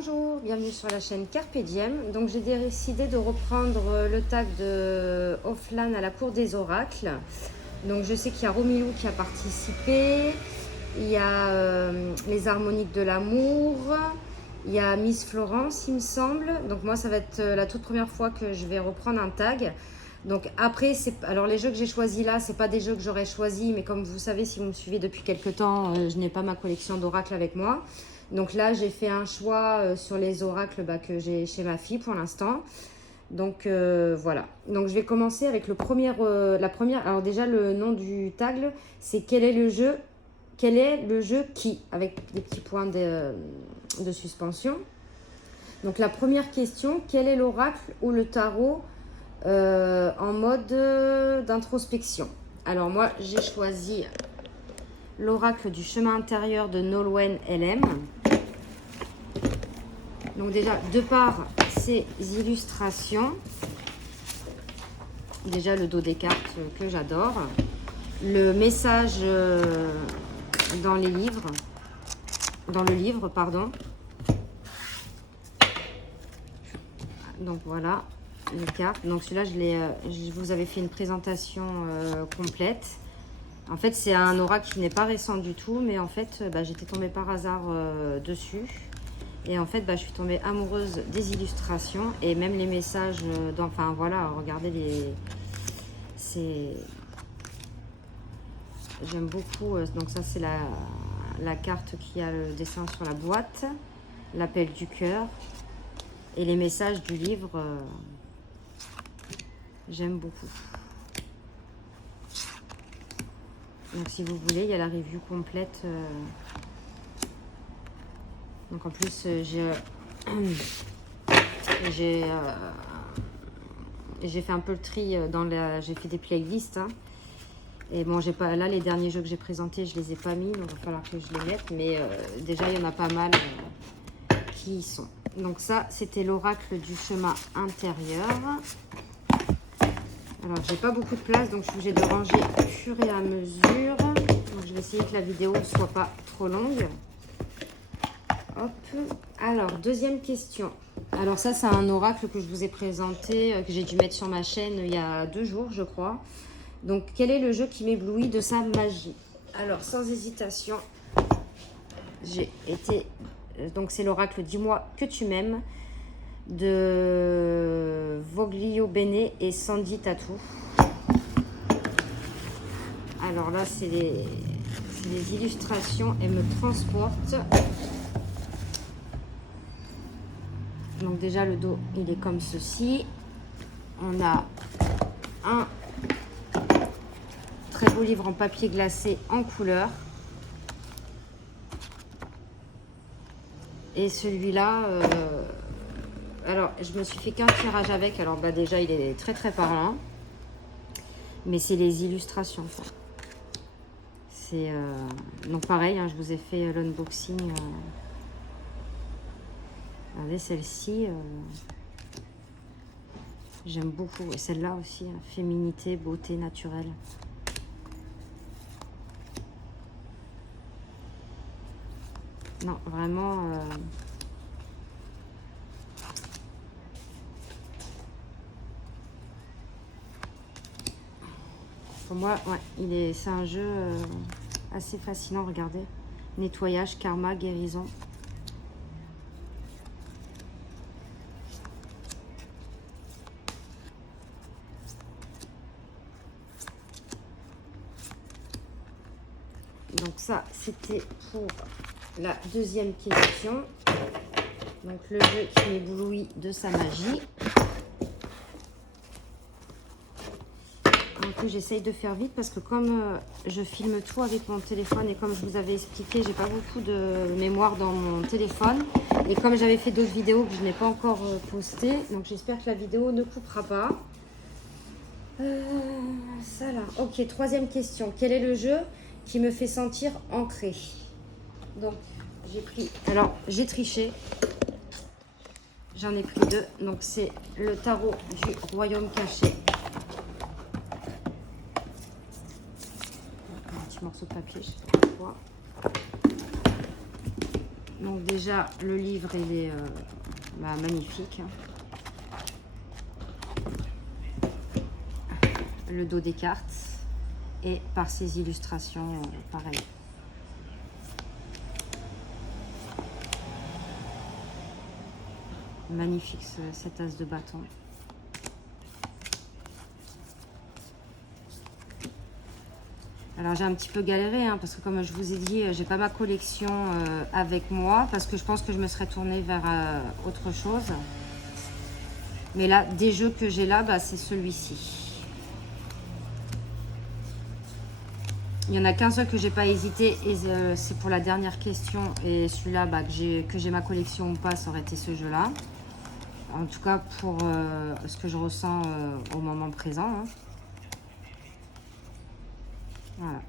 Bonjour, bienvenue sur la chaîne Carpe Diem. Donc j'ai décidé de reprendre le tag de Offline à la cour des oracles. Donc je sais qu'il y a Romilou qui a participé, il y a les harmoniques de l'amour, il y a Miss Florence il me semble. Donc moi ça va être la toute première fois que je vais reprendre un tag. Donc après, alors les jeux que j'ai choisis là, c'est pas des jeux que j'aurais choisis, mais comme vous savez, si vous me suivez depuis quelques temps, je n'ai pas ma collection d'oracles avec moi. Donc là, j'ai fait un choix sur les oracles que j'ai chez ma fille pour l'instant. Donc voilà. Donc je vais commencer avec la première. Alors déjà, le nom du tag, c'est quel est le jeu qui, avec des petits points de suspension. Donc la première question, quel est l'oracle ou le tarot en mode d'introspection? Alors moi, j'ai choisi l'oracle du chemin intérieur de Nolwenn LM. Donc déjà, de par ces illustrations, déjà le dos des cartes que j'adore, le message dans le livre, pardon. Donc voilà les cartes. Donc celui-là, je vous avais fait une présentation complète. En fait, c'est un oracle qui n'est pas récent du tout, mais en fait, j'étais tombée par hasard dessus. Et en fait, je suis tombée amoureuse des illustrations et même les messages. Enfin voilà, regardez j'aime beaucoup. Donc ça, c'est la carte qui a le dessin sur la boîte, l'appel du cœur et les messages du livre. J'aime beaucoup. Donc si vous voulez, il y a la review complète. Donc en plus, j'ai fait un peu le tri j'ai fait des playlists. Hein. Et bon, j'ai pas là les derniers jeux que j'ai présentés, je les ai pas mis, donc il va falloir que je les mette. Mais déjà, il y en a pas mal qui y sont. Donc ça, c'était l'oracle du chemin intérieur. Alors, j'ai pas beaucoup de place, donc je suis obligée de ranger au fur et à mesure. Donc, je vais essayer que la vidéo ne soit pas trop longue. Hop. Alors, deuxième question. Alors ça, c'est un oracle que je vous ai présenté, que j'ai dû mettre sur ma chaîne il y a 2 jours, je crois. Donc, quel est le jeu qui m'éblouit de sa magie? Alors, sans hésitation, j'ai été... Donc, c'est l'oracle Dis-moi que tu m'aimes de Voglio Bene et Sandy Tattoo. Alors là, c'est les illustrations, elles me transportent. Donc déjà, le dos, il est comme ceci. On a un très beau livre en papier glacé en couleur. Et celui-là, alors je me suis fait qu'un tirage avec. Alors déjà, il est très très parlant. Mais c'est les illustrations. C'est donc pareil, hein, je vous ai fait l'unboxing. Regardez celle-ci. J'aime beaucoup. Et celle-là aussi, hein, féminité, beauté naturelle. Non, vraiment... pour moi, ouais, c'est un jeu assez fascinant, regardez. Nettoyage, karma, guérison. Donc ça, c'était pour la deuxième question. Donc le jeu qui m'éblouit de sa magie. Du coup, j'essaye de faire vite parce que comme je filme tout avec mon téléphone et comme je vous avais expliqué, j'ai pas beaucoup de mémoire dans mon téléphone. Et comme j'avais fait d'autres vidéos que je n'ai pas encore postées, donc j'espère que la vidéo ne coupera pas. Ça là. Ok, troisième question. Quel est le jeu qui me fait sentir ancrée? Donc, j'ai pris... Alors, j'ai triché. J'en ai pris 2. Donc, c'est le tarot du royaume caché. Un petit morceau de papier, je sais pas pourquoi. Donc déjà, le livre, il est magnifique. Le dos des cartes. Et par ses illustrations, pareil. Magnifique cet as de bâton. Alors j'ai un petit peu galéré hein, parce que comme je vous ai dit, j'ai pas ma collection avec moi parce que je pense que je me serais tournée vers autre chose. Mais là, des jeux que j'ai là, bah, c'est celui-ci. Il y en a qu'un seul que j'ai pas hésité et c'est pour la dernière question. Et celui-là, bah, que j'ai ma collection ou pas, ça aurait été ce jeu-là. En tout cas pour ce que je ressens au moment présent. Hein. Voilà,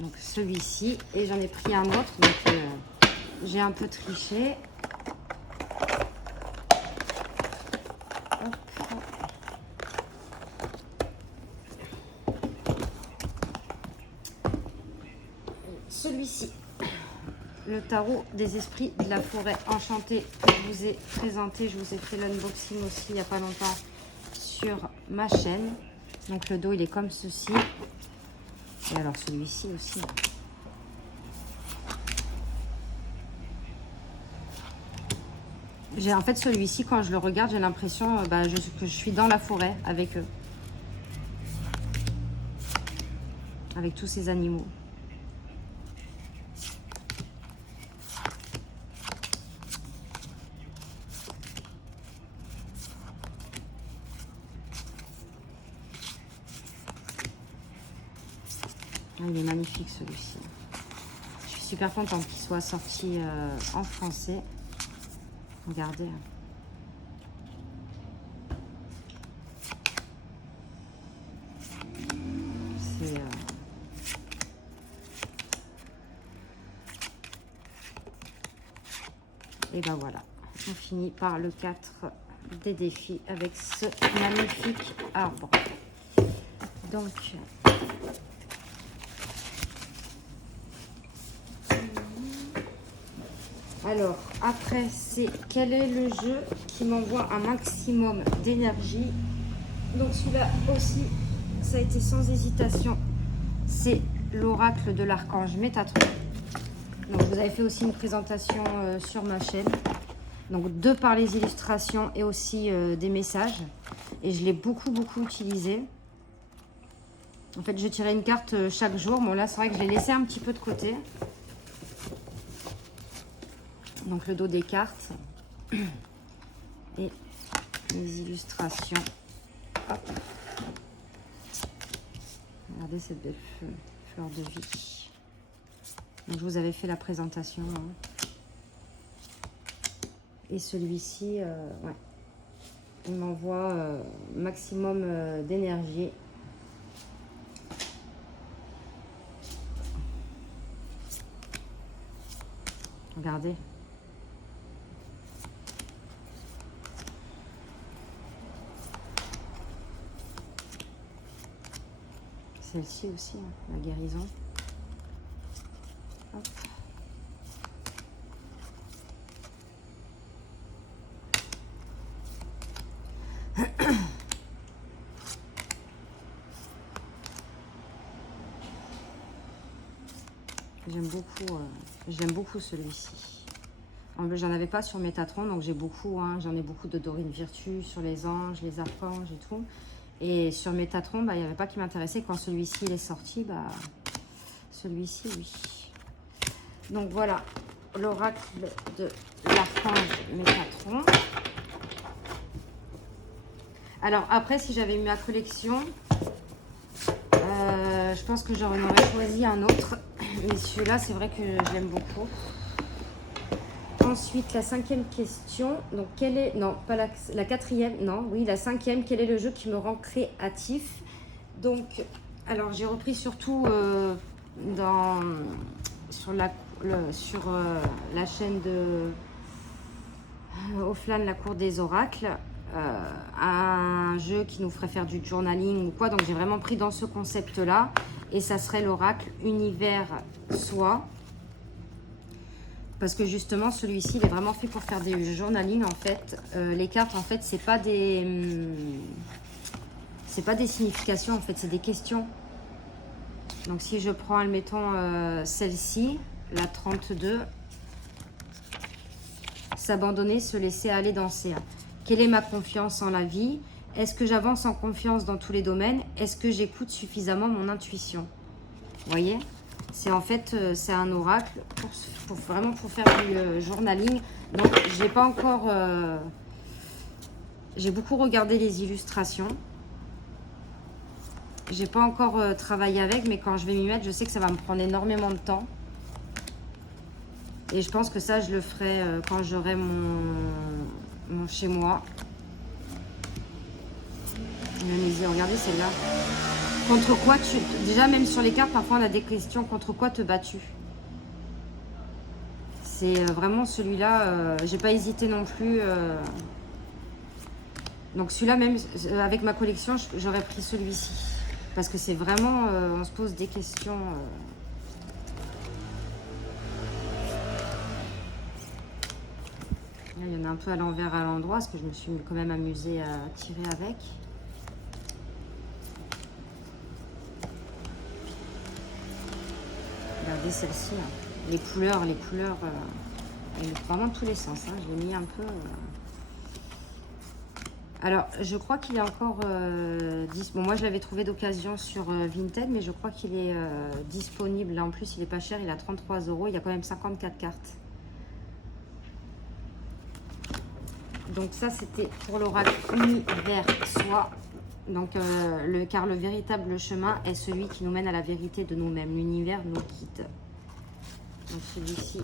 donc celui-ci, et j'en ai pris un autre, donc j'ai un peu triché. Celui-ci, le tarot des esprits de la forêt enchantée que je vous ai présenté, je vous ai fait l'unboxing aussi il n'y a pas longtemps sur ma chaîne. Donc le dos il est comme ceci. Et alors celui-ci aussi. En fait celui-ci quand je le regarde j'ai l'impression que je suis dans la forêt avec eux. Avec tous ces animaux. Il est magnifique celui-ci. Je suis super contente qu'il soit sorti en français. Regardez. C'est... Et ben voilà. On finit par le 4 des défis avec ce magnifique arbre. Donc... Alors, après, c'est quel est le jeu qui m'envoie un maximum d'énergie. Donc, celui-là aussi, ça a été sans hésitation. C'est l'oracle de l'archange Métatron. Donc, je vous avais fait aussi une présentation sur ma chaîne. Donc, de par les illustrations et aussi des messages. Et je l'ai beaucoup utilisé. En fait, je tirais une carte chaque jour. Bon, là, c'est vrai que je l'ai laissé un petit peu de côté. Donc le dos des cartes et les illustrations. Hop. Regardez cette belle fleur de vie. Donc je vous avais fait la présentation. Hein. Et celui-ci, ouais, il m'envoie maximum d'énergie. Regardez. Celle-ci aussi, hein, la guérison. Hop. J'aime beaucoup celui-ci. En plus, j'en avais pas sur Métatron, donc j'ai beaucoup, hein, j'en ai beaucoup de Dorine Virtue sur les anges, les archanges et tout. Et sur Métatron, il n'y avait pas qui m'intéressait. Quand celui-ci est sorti, celui-ci, oui. Donc voilà, l'oracle de l'archange Métatron. Alors après, si j'avais mis ma collection, je pense que j'en aurais choisi un autre. Mais celui-là, c'est vrai que je l'aime beaucoup. Ensuite, la 5e question. Donc, quel est... Non, pas la 4e. Non, oui, la 5e. Quel est le jeu qui me rend créatif? Donc, alors, j'ai repris surtout sur la chaîne de Offline, la cour des oracles. Un jeu qui nous ferait faire du journaling ou quoi. Donc, j'ai vraiment pris dans ce concept-là. Et ça serait l'oracle Univers Soi. Parce que justement, celui-ci, il est vraiment fait pour faire des journaling, en fait. Les cartes, en fait, c'est pas des significations, en fait, c'est des questions. Donc, si je prends, admettons, celle-ci, la 32, s'abandonner, se laisser aller danser. Quelle est ma confiance en la vie? Est-ce que j'avance en confiance dans tous les domaines? Est-ce que j'écoute suffisamment mon intuition? Vous voyez? C'est en fait, c'est un oracle vraiment pour faire du journaling. Donc, j'ai pas encore... j'ai beaucoup regardé les illustrations. J'ai pas encore travaillé avec, mais quand je vais m'y mettre, je sais que ça va me prendre énormément de temps. Et je pense que ça, je le ferai quand j'aurai mon chez moi. Regardez celle-là. Contre quoi tu... Déjà, même sur les cartes, parfois, on a des questions. Contre quoi te bats-tu? C'est vraiment celui-là. J'ai pas hésité non plus. Donc, celui-là, même avec ma collection, j'aurais pris celui-ci. Parce que c'est vraiment... on se pose des questions... Là, il y en a un peu à l'envers, à l'endroit, parce que je me suis quand même amusée à tirer avec. Regardez celle-ci, les couleurs, vraiment tous les sens. Hein. Je l'ai mis un peu... Alors, je crois qu'il est encore... Bon, moi, je l'avais trouvé d'occasion sur Vinted, mais je crois qu'il est disponible. Là, en plus, il est pas cher, il a 33 €. Il y a quand même 54 cartes. Donc ça, c'était pour l'oracle Univers Soi. Donc, car le véritable chemin est celui qui nous mène à la vérité de nous-mêmes. L'univers nous guide. Donc celui-ci,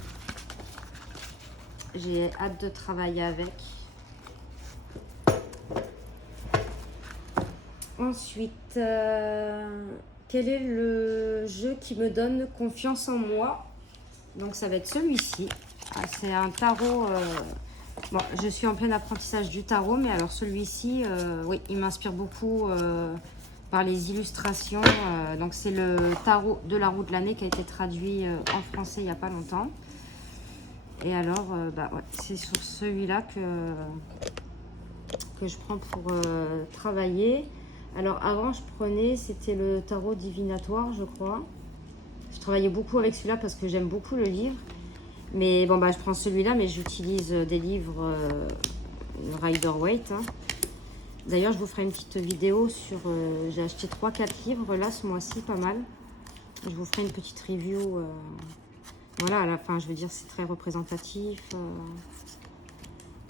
j'ai hâte de travailler avec. Ensuite, quel est le jeu qui me donne confiance en moi? Donc ça va être celui-ci. Ah, c'est un tarot... Bon, je suis en plein apprentissage du tarot, mais alors celui-ci, oui, il m'inspire beaucoup par les illustrations. Donc c'est le tarot de la roue de l'année qui a été traduit en français il n'y a pas longtemps. Et alors, ouais, c'est sur celui-là que je prends pour travailler. Alors avant, je prenais, c'était le tarot divinatoire, je crois. Je travaillais beaucoup avec celui-là parce que j'aime beaucoup le livre. Mais bon, je prends celui-là, mais j'utilise des livres Rider-Waite. Hein. D'ailleurs, je vous ferai une petite vidéo sur... j'ai acheté 3-4 livres là ce mois-ci, pas mal. Je vous ferai une petite review. Voilà, à la fin, je veux dire, c'est très représentatif.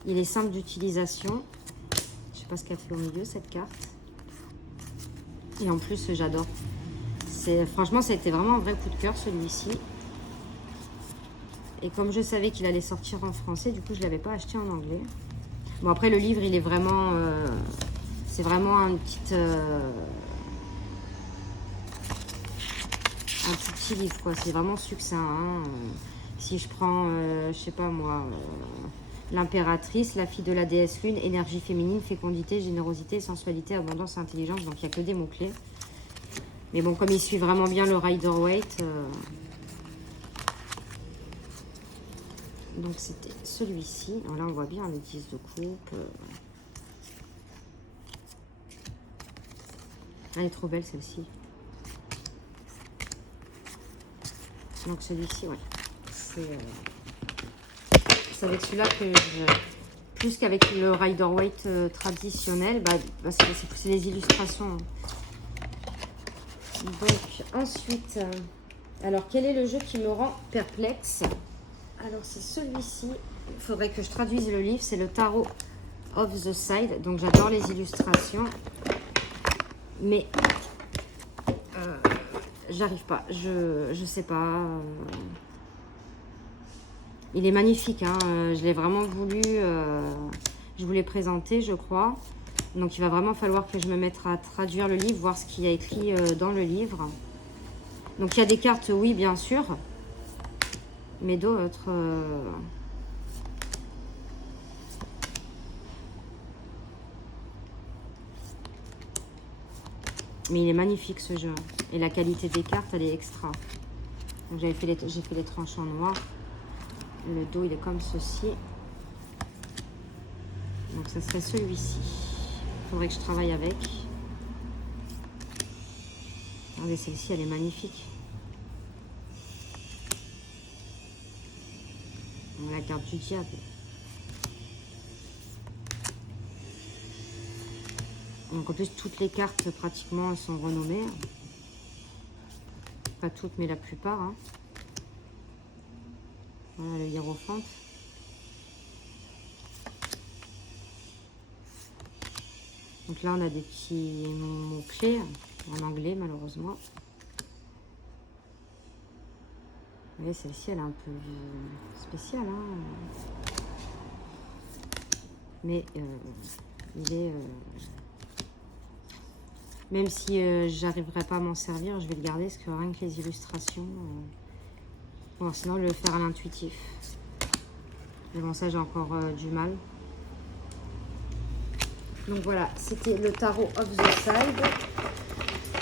Il est simple d'utilisation. Je sais pas ce qu'elle fait au milieu, cette carte. Et en plus, j'adore. Franchement, ça a été vraiment un vrai coup de cœur, celui-ci. Et comme je savais qu'il allait sortir en français, du coup, je ne l'avais pas acheté en anglais. Bon, après, le livre, il est vraiment... c'est vraiment un petit livre, quoi. C'est vraiment succinct. Hein. Si je prends, je sais pas moi, l'impératrice, la fille de la déesse lune, énergie féminine, fécondité, générosité, sensualité, abondance, intelligence. Donc, il n'y a que des mots-clés. Mais bon, comme il suit vraiment bien le Rider-Waite... Donc c'était celui-ci. Là on voit bien les 10 de coupe. Elle est trop belle celle-ci. Donc celui-ci, ouais. C'est avec celui-là que je... Plus qu'avec le Rider-Waite traditionnel, c'est les illustrations. Donc ensuite, alors quel est le jeu qui me rend perplexe? Alors, c'est celui-ci. Il faudrait que je traduise le livre. C'est le Tarot of the Side. Donc, j'adore les illustrations. Mais, j'arrive pas. Je sais pas. Il est magnifique. Hein. Je l'ai vraiment voulu. Je voulais présenter, je crois. Donc, il va vraiment falloir que je me mette à traduire le livre, voir ce qu'il y a écrit dans le livre. Donc, il y a des cartes, oui, bien sûr. Mais d'autres... Mais il est magnifique ce jeu. Et la qualité des cartes, elle est extra. Donc j'ai fait les tranches en noir. Le dos, il est comme ceci. Donc, ça serait celui-ci. Il faudrait que je travaille avec. Regardez, celle-ci, elle est magnifique. La carte du diable. Donc en plus, toutes les cartes, pratiquement, elles sont renommées. Pas toutes, mais la plupart. Hein. Voilà, le hiérophante. Donc là, on a des petits mots-clés en anglais, malheureusement. Vous voyez, celle-ci, elle est un peu spéciale. Hein. Mais il est... même si j'arriverai pas à m'en servir, je vais le garder parce que rien que les illustrations... Bon, sinon, je vais le faire à l'intuitif. Mais bon, ça, j'ai encore du mal. Donc voilà, c'était le tarot of the side.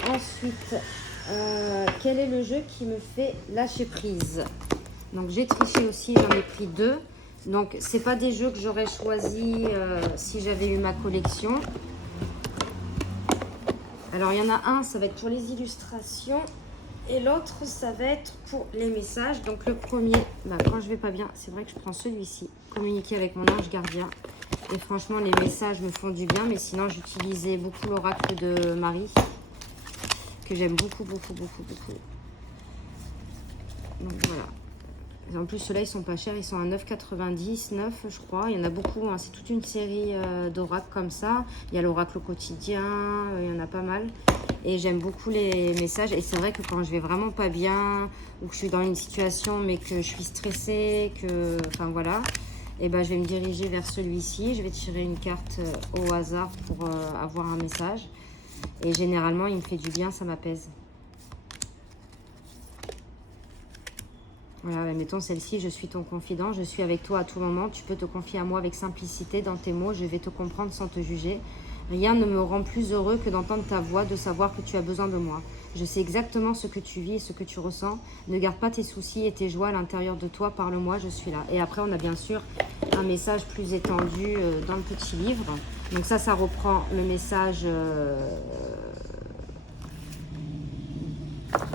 Ensuite, quel est le jeu qui me fait lâcher prise? Donc j'ai triché aussi, j'en ai pris 2. Donc c'est pas des jeux que j'aurais choisi si j'avais eu ma collection. Alors il y en a un, ça va être pour les illustrations. Et l'autre, ça va être pour les messages. Donc le premier, quand je vais pas bien, c'est vrai que je prends celui-ci. Communiquer avec mon ange gardien. Et franchement, les messages me font du bien. Mais sinon, j'utilisais beaucoup l'oracle de Marie. Que j'aime beaucoup, beaucoup, beaucoup, beaucoup. Donc voilà. En plus, ceux-là, ils sont pas chers. Ils sont à 9,99, je crois. Il y en a beaucoup. Hein. C'est toute une série d'oracles comme ça. Il y a l'oracle au quotidien. Il y en a pas mal. Et j'aime beaucoup les messages. Et c'est vrai que quand je vais vraiment pas bien, ou que je suis dans une situation, mais que je suis stressée, que... Enfin, voilà. Et ben, je vais me diriger vers celui-ci. Je vais tirer une carte au hasard pour avoir un message. Et généralement, il me fait du bien, ça m'apaise. Voilà, mettons celle-ci, je suis ton confident, je suis avec toi à tout moment, tu peux te confier à moi avec simplicité dans tes mots, je vais te comprendre sans te juger. Rien ne me rend plus heureux que d'entendre ta voix, de savoir que tu as besoin de moi. Je sais exactement ce que tu vis et ce que tu ressens. Ne garde pas tes soucis et tes joies à l'intérieur de toi, parle-moi, je suis là. Et après, on a bien sûr un message plus étendu dans le petit livre. Donc ça reprend le message...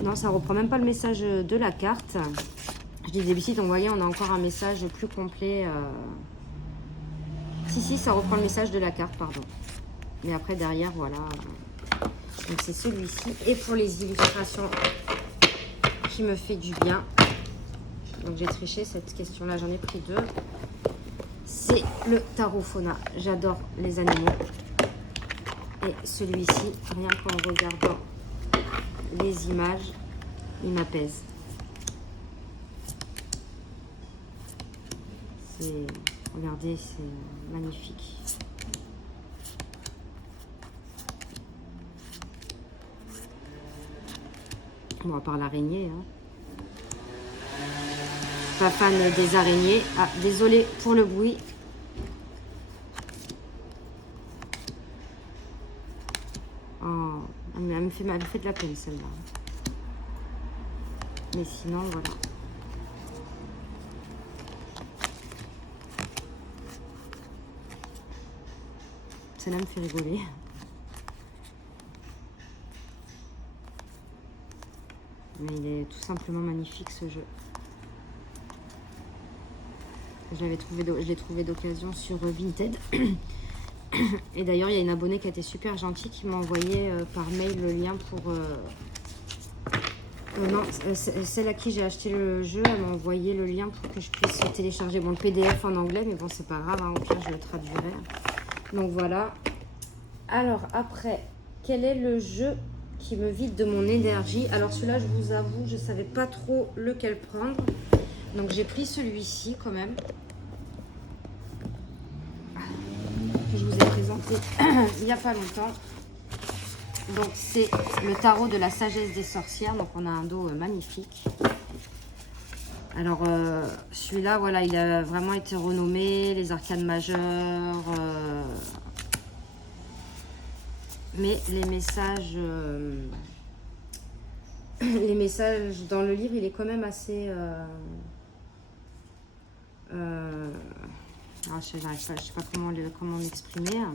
Non, ça reprend même pas le message de la carte. Je dis des bêtises, donc vous voyez, on a encore un message plus complet. Si, ça reprend le message de la carte, pardon. Mais après, derrière, voilà. Donc c'est celui-ci. Et pour les illustrations qui me fait du bien. Donc j'ai triché cette question-là, j'en ai pris 2. C'est le tarot fauna. J'adore les animaux. Et celui-ci, rien qu'en regardant les images, il m'apaise. Regardez, c'est magnifique. Bon, à part l'araignée. Hein. Pas fan des araignées. Ah, désolé pour le bruit. Oh, elle me fait de la peine, celle-là. Mais sinon, voilà. Celle-là me fait rigoler. Mais il est tout simplement magnifique, ce jeu. Je l'ai trouvé d'occasion sur Vinted. Et d'ailleurs, il y a une abonnée qui a été super gentille qui m'a envoyé par mail le lien pour... non, celle à qui j'ai acheté le jeu, elle m'a envoyé le lien pour que je puisse télécharger le PDF en anglais. Mais bon, c'est pas grave, hein, au pire, je le traduirai. Donc voilà. Alors après, quel est le jeu qui me vide de mon énergie? Alors celui-là, je vous avoue, je ne savais pas trop lequel prendre. Donc j'ai pris celui-ci quand même. Que je vous ai présenté il n'y a pas longtemps. Donc c'est le tarot de la sagesse des sorcières. Donc on a un dos magnifique. Alors celui-là, voilà, il a vraiment été renommé, les arcanes majeures. Mais les messages dans le livre, il est quand même assez... Alors, je sais pas comment m'exprimer.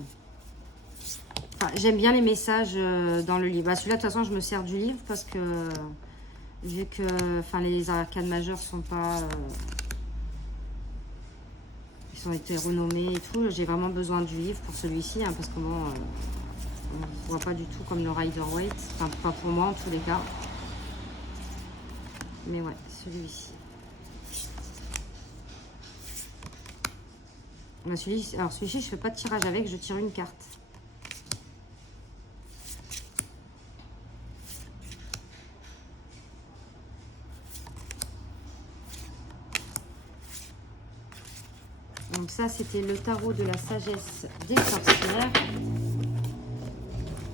Enfin, j'aime bien les messages dans le livre. Bah, celui-là, de toute façon, je me sers du livre parce que vu que les arcades majeures sont pas... ils ont été renommés et tout. J'ai vraiment besoin du livre pour celui-ci hein, parce que bon, on ne voit pas du tout comme le Rider-Waite. Enfin, pas pour moi en tous les cas. Mais ouais, celui-ci. Alors celui-ci, je fais pas de tirage avec, je tire une carte. Donc ça, c'était le tarot de la sagesse des sorcières.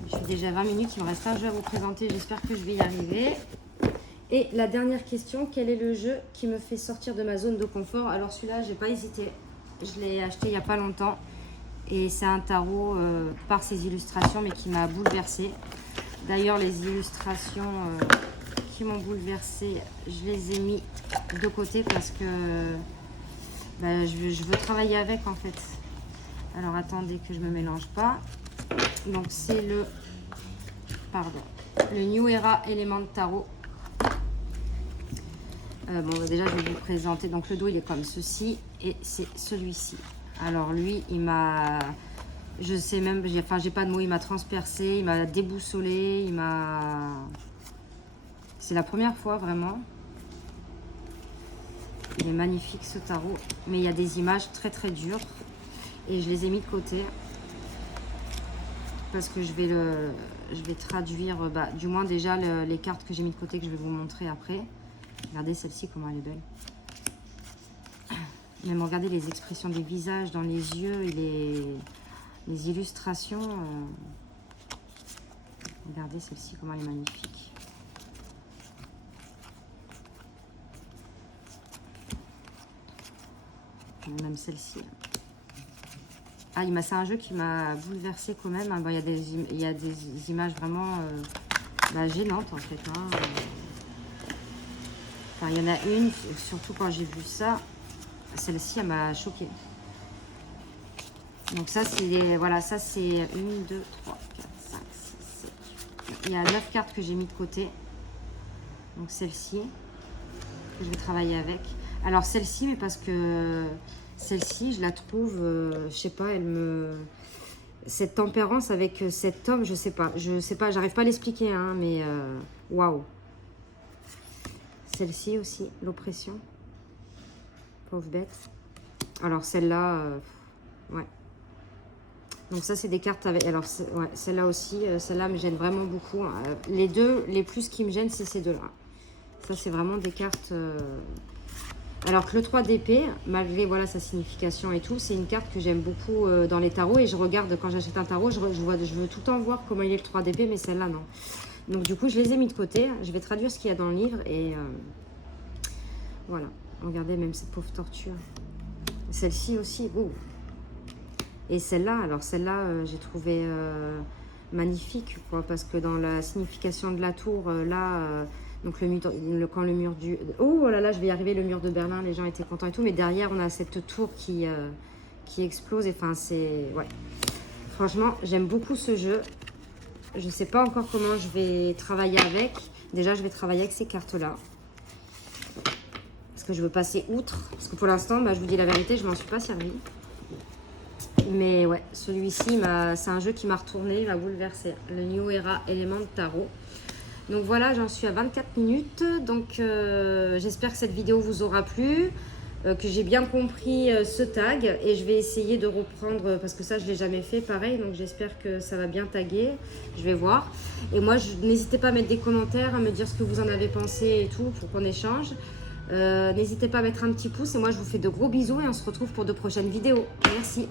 Je suis déjà à 20 minutes, il me reste un jeu à vous présenter, j'espère que je vais y arriver. Et la dernière question, quel est le jeu qui me fait sortir de ma zone de confort? Alors celui-là, j'ai pas hésité. Je l'ai acheté il n'y a pas longtemps. Et c'est un tarot par ses illustrations, mais qui m'a bouleversée. D'ailleurs, les illustrations qui m'ont bouleversée, je les ai mis de côté parce que je veux travailler avec en fait. Alors attendez que je me mélange pas. Donc c'est le New Era Element Tarot. Déjà je vais vous présenter. Donc le dos il est comme ceci et c'est celui-ci. Alors lui il m'a, je sais même, j'ai pas de mots, il m'a transpercé, il m'a déboussolé, c'est la première fois vraiment. Il est magnifique ce tarot, mais il y a des images très très dures et je les ai mis de côté parce que je vais traduire, du moins déjà les cartes que j'ai mis de côté que je vais vous montrer après. Regardez celle-ci comment elle est belle. Même regardez les expressions des visages dans les yeux et les illustrations. Regardez celle-ci comment elle est magnifique. Même celle-ci. Ah, c'est un jeu qui m'a bouleversée quand même. Bon, il y a des images vraiment gênantes en fait. Enfin, il y en a une, surtout quand j'ai vu ça. Celle-ci, elle m'a choquée. Donc ça, c'est voilà, ça c'est 1, 2, 3, 4, 5, 6, 7. Il y a 9 cartes que j'ai mis de côté. Donc celle-ci, que je vais travailler avec. Alors celle-ci, mais parce que celle-ci, je la trouve, je sais pas, cette tempérance avec cet homme, je sais pas, j'arrive pas à l'expliquer, hein, mais waouh. Celle-ci aussi, l'oppression. Pauvre bête. Alors celle-là, ouais. Donc ça, c'est des cartes avec... Alors, ouais, celle-là aussi, celle-là me gêne vraiment beaucoup. Les deux, les plus qui me gênent, c'est ces deux-là. Ça, c'est vraiment des cartes... Alors que le 3 d'épée, malgré voilà, sa signification et tout, c'est une carte que j'aime beaucoup dans les tarots. Et je regarde, quand j'achète un tarot, je veux tout le temps voir comment il est le 3 d'épée, mais celle-là, non. Donc du coup, je les ai mis de côté. Je vais traduire ce qu'il y a dans le livre. Et voilà. Regardez même cette pauvre torture. Celle-ci aussi, oh. Et celle-là, alors celle-là, j'ai trouvé magnifique, quoi, parce que dans la signification de la tour, donc quand le mur du... Oh là là, je vais y arriver, le mur de Berlin, les gens étaient contents et tout, mais derrière, on a cette tour qui explose, et enfin, c'est... Ouais. Franchement, j'aime beaucoup ce jeu. Je ne sais pas encore comment je vais travailler avec. Déjà, je vais travailler avec ces cartes-là. Parce que je veux passer outre. Parce que pour l'instant, je vous dis la vérité, je m'en suis pas servi. Mais ouais, celui-ci, c'est un jeu qui m'a retourné, il m'a bouleversé. Le New Era Element Tarot. Donc voilà, j'en suis à 24 minutes. Donc j'espère que cette vidéo vous aura plu. Que j'ai bien compris ce tag. Et je vais essayer de reprendre, parce que ça, je ne l'ai jamais fait, pareil. Donc j'espère que ça va bien taguer. Je vais voir. Et moi, n'hésitez pas à mettre des commentaires, à me dire ce que vous en avez pensé et tout, pour qu'on échange. N'hésitez pas à mettre un petit pouce. Et moi, je vous fais de gros bisous et on se retrouve pour de prochaines vidéos. Merci.